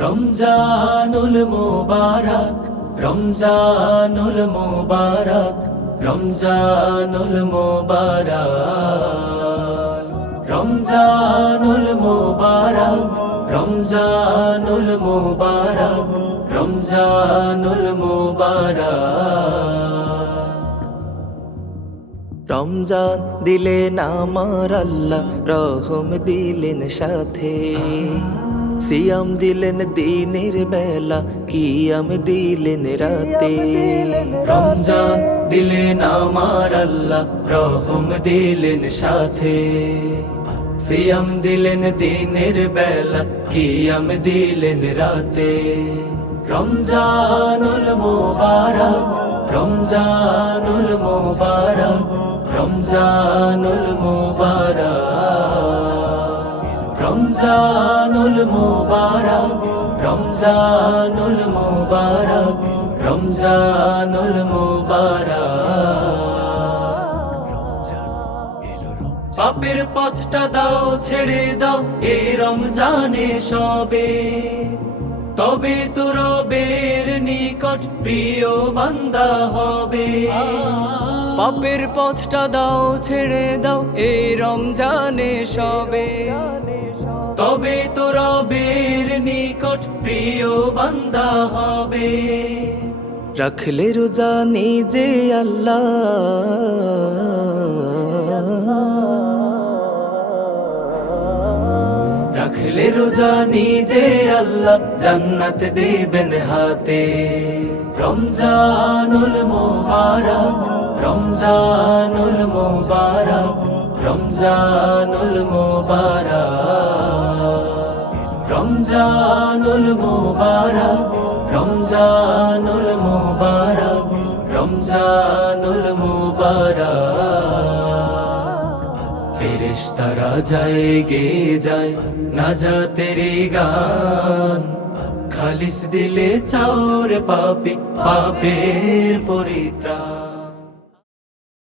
রমজানুল মুবারক রমজানুল মুবারক রমজানুল মুবারক রমজানুল মুবারক রমজানুল মুবারক রমজানুল মুবারক। রমজান দিলেন আমার আল্লাহ, রহম দিলেন সাথে। সিয়াম দিলেন দিনের বেলা কিয়াম দিলেন রাতে। রমজান দিলেন আমার আল্লাহ রহম দিলেন সাথে। সিয়াম দিলেন দিনের বেলা কিয়াম দিলেন রাতে। রমজানুল মুবারক রমজানুল মুবারক রমজানুল মুবারক। রমজানুল মুবারক রমজানুল মুবারক রমজানুল মুবারক। পাপের পথটা দাও, ছেড়ে দাও এই রমজানে সবে। তবে তো রবের নিকট প্রিয় বান্দা হবে। পাপের পথটা দাও, ছেড়ে দাও এই রমজানে সবে। তবে তো রবের নিকট প্রিয় বান্দা হবে। রাখলে রোজা নিজে আল্লাহ। রাখলে রোজা নিজে আল্লাহ জান্নাত দেবেন হাতে। রমজানুল মুবারক রমজানুল মুবারক রমজানুল মুবারক। রমজানুল মুবারক রমজানুল মুবারক রমজানুল মুবারক। ফেরেশতারা যায় গে যায় না যা তেরি গান। খালিস দিলে চাওর পাপি, পাপের পরিত্রাণ।